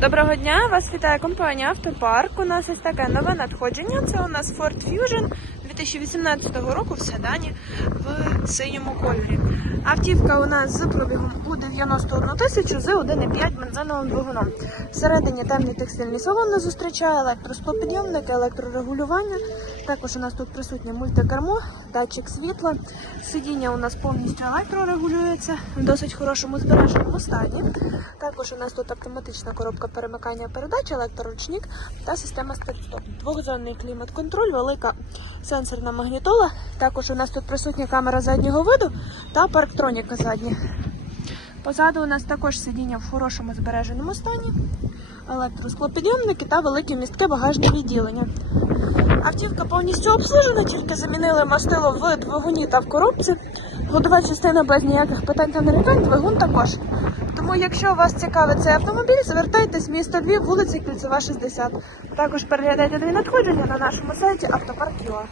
Доброго дня! Вас вітає компанія Автопарк. У нас ось таке нове надходження. Це у нас Ford Fusion 2018 року в седані в синьому кольорі. Автівка у нас з пробігом у 91 тисячу з 1,5 бензиновим двигуном. Всередині темний текстильний салон нас зустрічає, електросклопідйомник, електрорегулювання. Також у нас тут присутнє мультикермо, датчик світла. Сидіння у нас повністю електрорегулюється в досить хорошому збереженому стані. Також у нас тут автоматична коробка перемикання передач, електроручник та система старт-стоп. Двохзонний клімат-контроль, велика сенсорна магнітола. Також у нас тут присутня камера заднього виду та парктроніка задня. Позаду у нас також сидіння в хорошому збереженому стані, електросклопідйомники та велике містке багажне відділення. Автівка повністю обслужена, тільки замінили мастило в двигуні та в коробці. Годова частина без ніяких питань та нарікань, двигун також. Тому, якщо вас цікавить цей автомобіль, звертайтесь в місто Львів, вулиця Кільцева, 60. Також переглядайте дві надходження на нашому сайті Автопарк.ua.